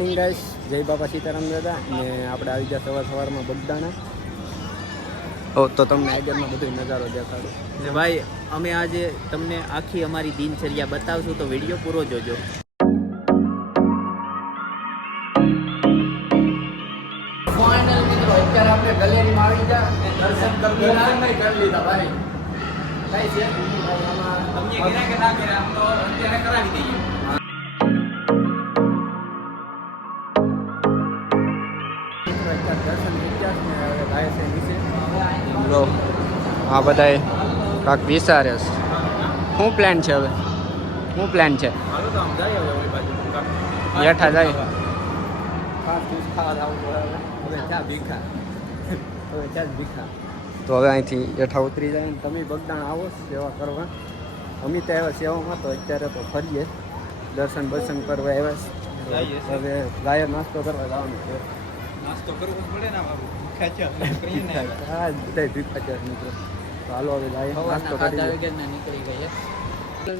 Morning guys, જય બાપા સીતારામ દાદા. ને આપણે આવી ગયા સવારમાં બગદાણા. તો તમને આગળનો બધો નજારો દેખાડો. ને ભાઈ અમે આજે તમને આખી અમારી દિનચર્યા બતાવશું, તો વિડીયો પૂરો જોજો. ફાઇનલ મિત્રો, અત્યારે આપણે ગેલેરીમાં આવી ગયા અને દર્શન કરી લીધા ભાઈ. કઈ છે તમને કેના કે ના કર્યા તો અત્યારે કરાવી દઈએ. હા બધાએ કાંક વિચારે છે. શું પ્લાન છે હવે? શું પ્લાન છે? હેઠા જાય તો હવે અહીંથી હેઠા ઉતરી જાય. તમે બગદાણ આવો સેવા કરવા. અમે તો આવ્યા સેવામાં, તો અત્યારે તો ફરીએ દર્શન બર્શન કરવા આવ્યા. હવે ગાયર નાસ્તો કરવા જવાનું છે. નાસ્તો કરવો પડે ને બાબુ. હા બધા ભીખા છે મિત્રો. તો હાલો હવે ગાયર નાસ્તો કરી નીકળી ગઈ.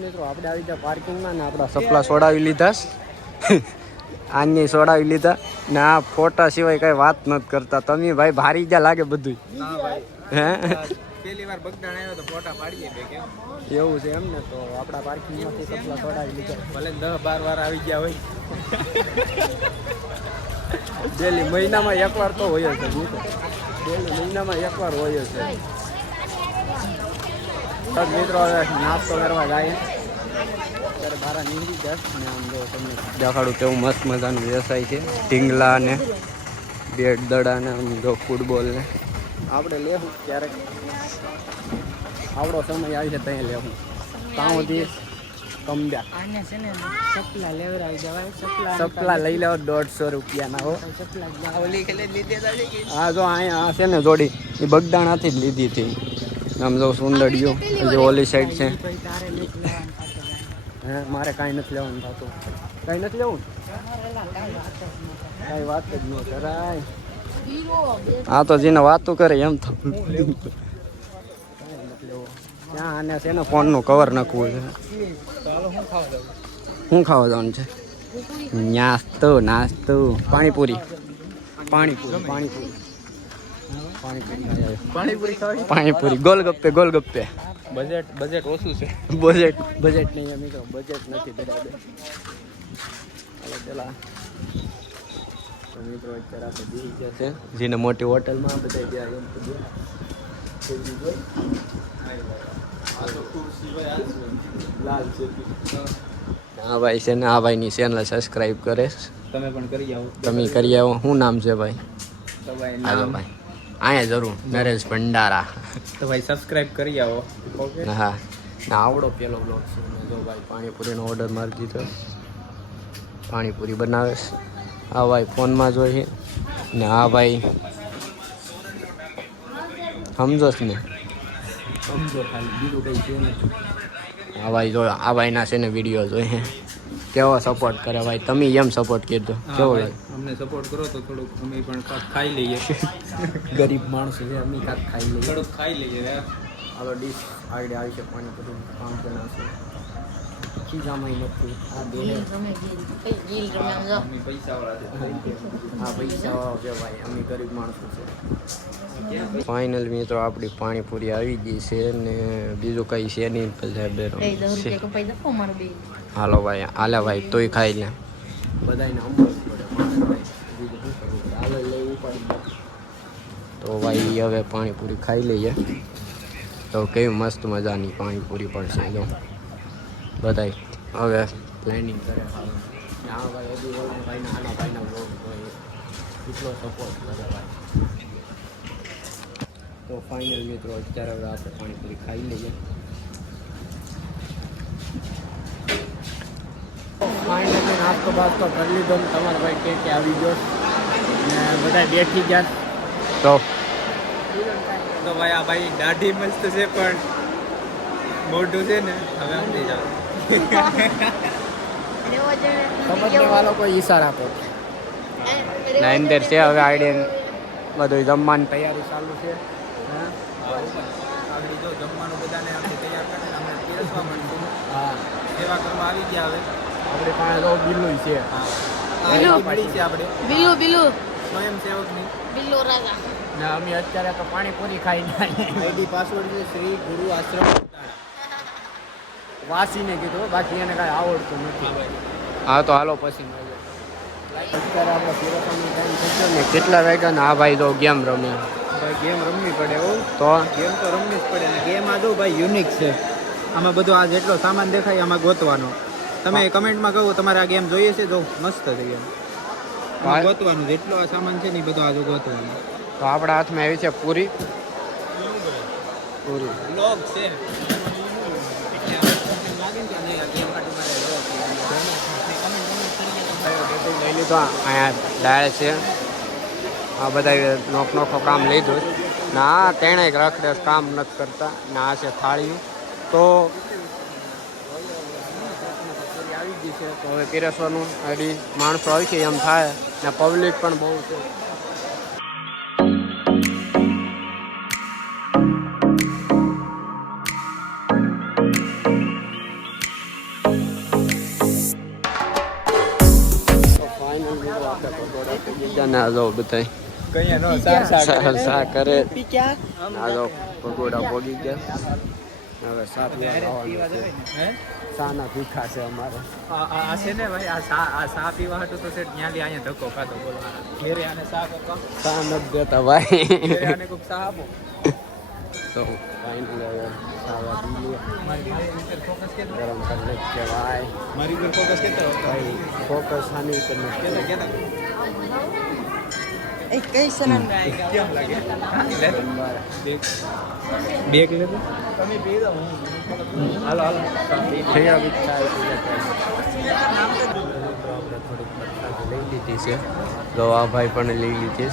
મિત્રો આપણે આવી ગયા પાર્કિંગમાં ને આપણા સપલા સોડાવી લીધા. આની સોડાવી લીધા ને આ ફોટા સિવાય કઈ વાત નથી કરતા. તમે ભાઈ ભારી ગયા લાગે બધું. હે પહેલી વાર બગદાણ આવ્યો તો ફોટા પાડીએ બે કેમ એવું છે એમ ને. તો આપણા પાર્કિંગમાંથી સપલા સોડાવી લીધા. ભલે 10-12 વાર આવી ગયા હોય. ડેલી મહિનામાં એકવાર તો હોય છે. ડેલી મહિનામાં એકવાર હોય છે. મિત્રો હવે નાસ્તો કરવા જાય. અત્યારે બહાર નીકળી જાય ને આમ જો તમને દેખાડું કેવું મસ્ત મજાનું વ્યવસાય છે. ઢીંગલા ને બેટ દડા ને આમ જો ફૂટબોલ ને આપણે લેવું ક્યારેક આવડો સમય આવી છે ત્યાં લેવું. ત્યાં સુધી કમ્યા સપલા લઈ લેવો 150 રૂપિયાના હો. હા જો અહીંયા છે ને જોડી એ બગદાણાથી જ લીધી હતી. આમ જો સુંદડીઓ જે ઓલી સાઈડ છે. હે મારે કાંઈ નથી લેવાનું થતું. કાંઈ નથી લેવું. કાંઈ વાત જ ન કરાય. હા તો જેને વાતું કરે એમ થતું. ત્યાં આને છે ને ફોનનું કવર નાખવું છે. શું ખાવા જવાનું છે? નાસ્તો પાણીપુરી. ગોલગપ્પે બજેટ ઓછું છે. બજેટ નહીં મિત્રો. બજેટ નથી બરાબર. પેલા મિત્રો અત્યારે આપણે બેસી ગયા છે જેને મોટી હોટલમાં બધા ગયા એમ તો હા ભાઈ છે ને. આ ભાઈની ચેનલ સબસ્ક્રાઈબ કરે. તમે પણ કરી આવો. તમે કરી આવો. શું નામ છે ભાઈ? તો ભાઈ હાલો ભાઈ અહીંયા જરૂર નરેશ ભંડારા. તો ભાઈ સબસ્ક્રાઇબ કરી આવો. ઓકે. હા ના આવડો પેલો બ્લોગ છે. જો ભાઈ પાણીપુરીનો ઓર્ડર મારી દીધો. પાણીપુરી બનાવે છે. આ ભાઈ ફોનમાં જોઈએ ને આ ભાઈ સમજો જ ને. સમજો ખાલી બીજું કંઈ છે ને. આ ભાઈ જો આ ભાઈના છે ને વિડીયો જોઈએ કેવો સપોર્ટ કરે ભાઈ. તમે એમ સપોર્ટ કરજો. કેવો ભાઈ અમને સપોર્ટ કરો તો થોડુંક અમે પણ કાંક ખાઈ લઈએ. ગરીબ માણસો છે અમે કાંક ખાઈ લઈએ. થોડુંક ખાઈ લઈએ. હાલો ડીશ આગળ આવી છે. પાણીપુરી કામ બનાવશે. ખીજામાં નથી. આ બે અમે પૈસાવાળા છે. હા પૈસા છે ભાઈ. અમે ગરીબ માણસો છે. ફાઇનલ મિત્રો આપણી પાણીપુરી આવી ગઈ છે ને બીજું કઈ છે નહીં. હાલો ભાઈ હાલે ભાઈ તોય ખાઈ લે. બધાને અમૃત પડે ભાઈ. બીજું શું કરવું? હાલો લઈ ઉપાડી. તો ભાઈ હવે પાણીપુરી ખાઈ લઈએ. તો કેવી મસ્ત મજાની પાણીપુરી પણ છે. જો બધાય હવે પ્લાનિંગ કરે. હા ભાઈ હજી ઓલા ભાઈના આના ભાઈના બ્લોગ હોય એટલો સપોર્ટ કરે ભાઈ. તો ફાઇનલ મિત્રો અત્યારે હવે આપણે પાણીપુરી ખાઈ લઈએ. ફાઇનલી નાસ્તો બાસ્તો કરી લીધો ને તમારા ભાઈ કે આવી ગયો ને બધા બેઠી ગયા. તો ભાઈ આ ભાઈ દાઢી મસ્ત છે પણ મોઢું છે ને હવે સમજી જાવ. સમજને વાળો કોઈ ઈશારા આપો ના અંદર છે. હવે આઈડિયા બધું જમવાની તૈયારી ચાલુ છે. આગળ જો જમવાનું બધાને આપણે તૈયાર કરીને અમે પીરસવા માંડીશું. હા સેવા કરવા આવી ગયા. હવે આપણે પાસે તો બિલ્લું છે. હા બિલ્લુ. મળી છે આપણે બિલ્લુ બિલ્લુ સ્વયંસેવકની. બિલ્લુ રાજા. ને અમે અત્યારે તો પાણીપુરી ખાઈને આઈડી પાસવર્ડ છે શ્રી ગુરુ આશ્રમ. વાસીને કીધું બાકી એને કાંઈ આવડતું નથી. હા તો હાલો પછી મળીએ. અત્યારે આપણે પીરસવાનો ટાઈમ થઈ ગયો ને કેટલા વાગ્યા ને આ ભાઈ તો ગેમ રમે. ભાઈ ગેમ રમવી પડે હો. તો ગેમ તો રમવી જ પડે અને ગેમ આ જો ભાઈ યુનિક છે. આમાં બધો આ જેટલો સામાન દેખાય આમાં ગોતવાનો. તમે કમેન્ટમાં કહો તમારે આ ગેમ જોઈએ છે? જો મસ્ત છે ગેમ. આમાં ગોતવાનું જેટલો આ સામાન છે ને એ બધો આ જો ગોતવાનું. તો આપણા હાથમાં આવી છે પૂરી. પૂરી લોગ છે. લઈ લીધો. અહીંયા દાળ છે. આ બધા નોખો કામ લીધું ને આ તેણે રખડે કામ નથી કરતા ને આ છે થાળીયું. તો આવી ગઈ છે તો હવે પીરસવાનું હજી માણસો આવી છે એમ થાય ને પબ્લિક પણ બહુ છે. સા કરે પકોડા પોગી ગયા. હવે સાત સાના ભીખા છે અમારે. આ છે ને ભાઈ આ સા પીવા હતું તો છે ત્યાંથી અહીંયા ધક્કો ખાતો બોલો ઘેરે આને સા આપો. સા નથી દેતા ભાઈ. ઘેરે આને કોઈક સા આપો. તો ફાઇનલ હવે સાવા પી ફોકસ કે ગરમ કરી કે ભાઈ મારી ઉપર ફોકસ કેતો ભાઈ ફોકસ આની ઉપર નથી. કેતા એ કઈ સનન કેમ લાગે? બેગ લેતો તમે પી દો. હાલો હાલો લઈ લીધી છે. તો આ ભાઈ પણ લઈ લીધી છે.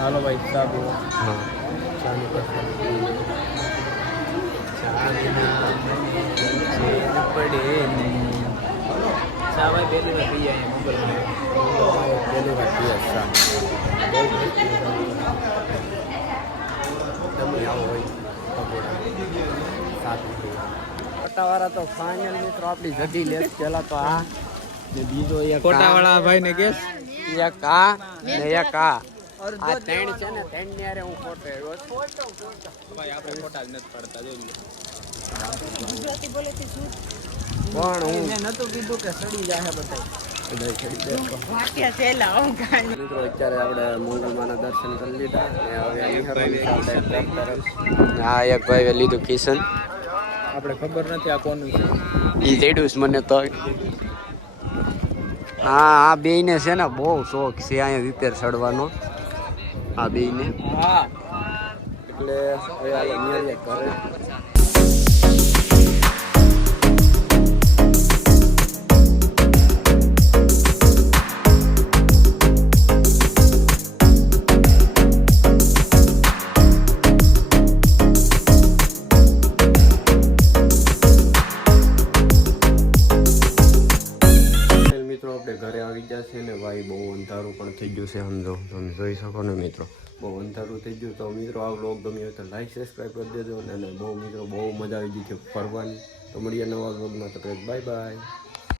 હાલો ભાઈ ચા પીવો. હા ચાની પડે ચા ભાઈ પહેલી વાર પી જાય મોબાઈલ પહેલી વાર પીએ ચા. તમે આવો હોય પટ્ટાવાળા તો ફાઇનલ મિત્રો આપણી જડી લે. પેલા તો આ ને બીજો એક કોટાવાળા ભાઈ ને કેસ એક આ ને એક આ ત્રણ છે ને ત્રણ ની હારે હું ફોટો આવ્યો. ભાઈ આપણે ફોટા જ નથી પાડતા જોઈ પણ હું નતું કીધું કે સડી જાય બધા. મિત્રો અત્યારે આપણે મંગલમાના દર્શન કરી લીધા ને હવે આ એક ભાઈ લીધું કિશન. આપણે ખબર નથી આ કોનું છે. ઈ લેડું મને તો આ બે ને છે ને બહુ શોખ છે અહીંયા વિપેર ચડવાનો. આ બે ને હા એટલે હવે આ નીકળીએ ઘરે. આપણે ઘરે આવી ગયા છે ને ભાઈ બહુ અંધારું પણ થઈ ગયું છે. સમજો તમે જોઈ શકો ને મિત્રો બહુ અંધારું થઈ ગયું. તો મિત્રો આ વ્લોગ ગમ્યો હોય તો લાઈક સબસ્ક્રાઈબ કરી દેજો અને બહુ મિત્રો બહુ મજા આવી ગઈ છે ફરવાની. તો મળીએ નવા વ્લોગમાં. તો બાય બાય.